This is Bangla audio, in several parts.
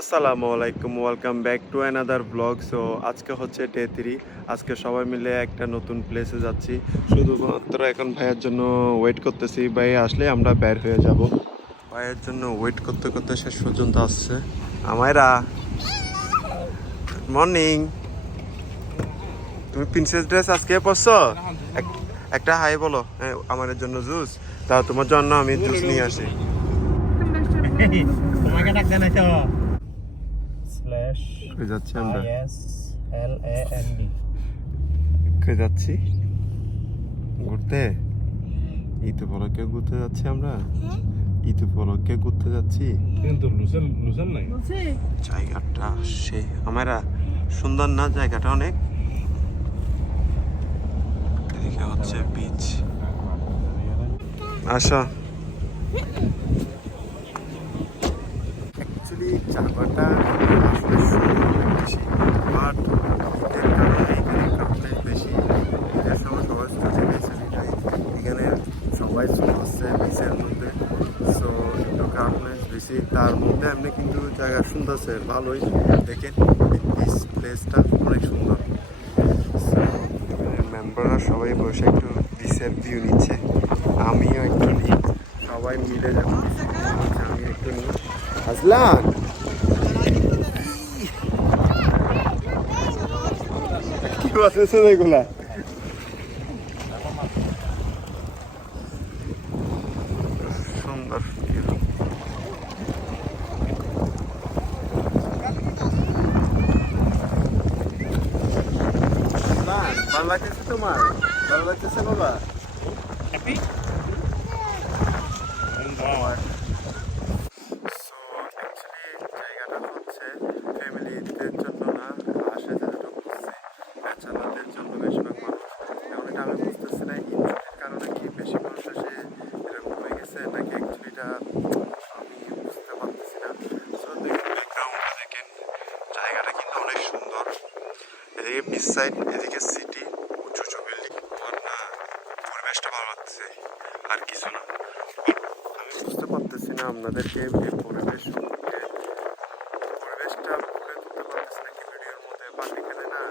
আসসালামু আলাইকুম, welcome back to another blog. So আজকে হচ্ছে ডে 3। আজকে সবাই মিলে একটা নতুন প্লেসে যাচ্ছি। শুধুমাত্র এখন ভাইয়ের জন্য ওয়েট করতেছি। ভাই আসলে আমরা বের হয়ে যাব। ভাইয়ের জন্য ওয়েট করতে করতে শেষ পর্যন্ত আসছে। Amayra, good morning. তুমি প্রিন্সেস ড্রেস আজকে পরছো? একটা হাই বলো। আমার জন্য জুস তাও, তোমার জন্য আমি জুস নিয়ে আসি। তোমাকে ডাক দেন তো স্ল্যাশ কই যাচ্ছি আমরা? ISLAND কই যাচ্ছি? ঘুরতে। ঈদ উপলক্ষে ঘুরতে যাচ্ছি আমরা। ঈদ উপলক্ষে ঘুরতে যাচ্ছি। কিন্তু লুসেল নাই জায়গাটা সে আমরা সুন্দর না? জায়গাটা অনেক। এদিকে হচ্ছে বিচ। আসো। অ্যাকচুয়ালি জায়গাটা আসলে সুন্দর অনেক বেশি, বাট এর কারণে এখানে কাপড়ের বেশি। ঈদের সময় সবাই স্কুলে বেছে যায়, এখানে সবাই চলে আসছে বিচের মধ্যে। সো একটু কাপড়ের বেশি, তার মধ্যে এমনি কিন্তু জায়গা সুন্দর আছে, ভালোই। দেখেন বিচ প্লেসটা অনেক সুন্দর। মেম্বাররা সবাই বসে একটু বিচের ভিউ নিচ্ছে, আমিও একটু নিই। সবাই মিলে যাবো, আমি একটু নিই। আসলাম কি বলতেছে এগুলা? সুন্দর view। ভালো লাগতেছে তোমার? ভালো লাগতেছে বাবা? হ্যাপি সো অ্যাকচুয়ালি জায়গাটা হচ্ছে ফ্যামিলিদের জন্য না, আসে যতটুকু বুঝছি ব্যাচেলারদের জন্য বেশিরভাগ মানুষ। এখন এটা আমি বুঝতেছি না ইনজুরির কারণে কি বেশি মানুষ এসে এরকম হয়ে গেছে, নাকি অ্যাকচুয়ালিটা আমি বুঝতে পারতেছি না। সো দেখুন ব্যাকগ্রাউন্ডটা দেখেন, জায়গাটা কিন্তু অনেক সুন্দর। এদিকে বিচ সাইড, এদিকে সিটি, উঁচু উঁচু বিল্ডিং। আমার না পরিবেশটা ভালো লাগতেছে, আর কিছু না। আমি বুঝতে পারতেছি না আপনাদেরকে এই পরিবেশ সম্পর্কে, পরিবেশটা ফুটে তুলতে পারতেছি না কি ভিডিওর মধ্যে। বাট এখানে না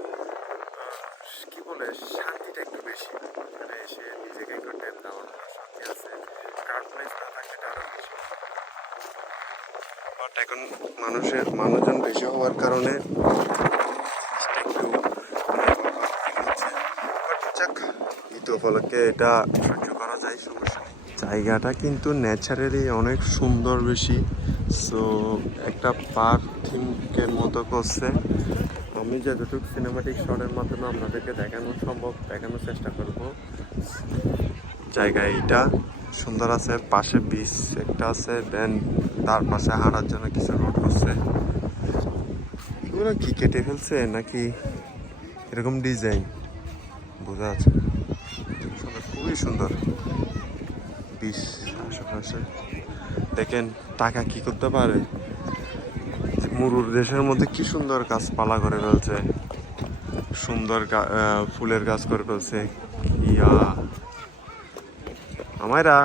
কি বলে শান্তিটা একটু বেশি, মানে এসে নিজেকে একটু টেপ দেওয়ার শান্তি আছে। কার প্লেস না থাকে এটা আরো বেশি। বাট এখন মানুষজন বেশি হওয়ার কারণে একটু যাক, ঈদ উপলক্ষে এটা সহ্য করা যায়, সমস্যা নেই। জায়গাটা কিন্তু ন্যাচারালি অনেক সুন্দর বেশি। সো একটা পার্ক থিমের মতো করছে। আমি যতটুকু সিনেমাটিক শটের মাধ্যমে আপনাদেরকে দেখানো সম্ভব দেখানোর চেষ্টা করব। জায়গা এইটা সুন্দর আছে, পাশে বিচ একটা আছে, দেন তার পাশে হাঁটার জন্য কিছু রোড করছে। এগুলো কি কেটে ফেলছে নাকি এরকম ডিজাইন বোঝা যাচ্ছে না। খুবই সুন্দর বিচ আশেপাশে। দেখেন টাকা কি করতে পারে। মুরুর দেশের মধ্যে কি সুন্দর গাছপালা করে ফেলছে, সুন্দর ফুলের গাছ করে ফেলছে। ইয়া আমায়রা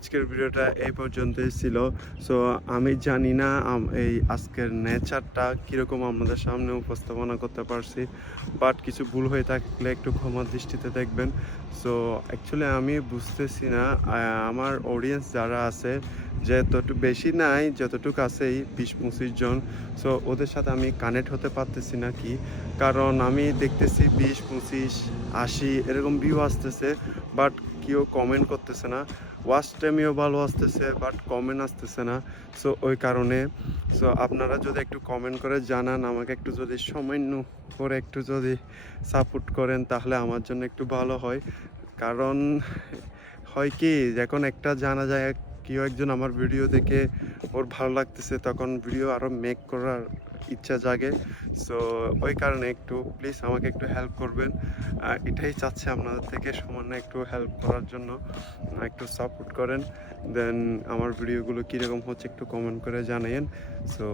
আজকের ভিডিওটা এই পর্যন্তই ছিল। সো আমি জানি না এই আজকের নেচারটা কীরকম আমাদের সামনে উপস্থাপনা করতে পারছি, বাট কিছু ভুল হয়ে থাকলে একটু ক্ষমা দৃষ্টিতে দেখবেন। সো অ্যাকচুয়ালি আমি বুঝতেছি না আমার অডিয়েন্স যারা আছে, যতটুকু বেশি নাই যতটুকু আছেই 20-25 জন, সো ওদের সাথে আমি কানেক্ট হতে পারতেছি না কি কারণ আমি দেখতেছি 20-25-80 এরকম ভিউ আসতেছে, বাট কেউ কমেন্ট করতেছে না। ওয়াচ টাইমেও ভালো আসতেছে, বাট কমেন্ট আসতেছে না। সো ওই কারণে আপনারা যদি একটু কমেন্ট করে জানান, আমাকে একটু যদি সামান্য করে একটু যদি সাপোর্ট করেন তাহলে আমার জন্য একটু ভালো হয়। কারণ হয় কি, যখন একটা জানা যায় কেউ একজন আমার ভিডিও দেখে ওর ভালো লাগতেছে, তখন ভিডিও আরও মেক করার ইচ্ছা জাগে। সো ওই কারণে একটু প্লিজ আমাকে একটু হেল্প করবেন, এটাই চাচ্ছি আপনাদের থেকে, সামান্য একটু হেল্প করার জন্য একটু সাপোর্ট করেন। দেন আমার ভিডিওগুলো কীরকম হচ্ছে একটু কমেন্ট করে জানাইন। সো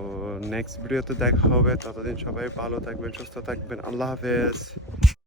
নেক্সট ভিডিওতে দেখা হবে, ততদিন সবাই ভালো থাকবেন, সুস্থ থাকবেন। আল্লাহ হাফেজ।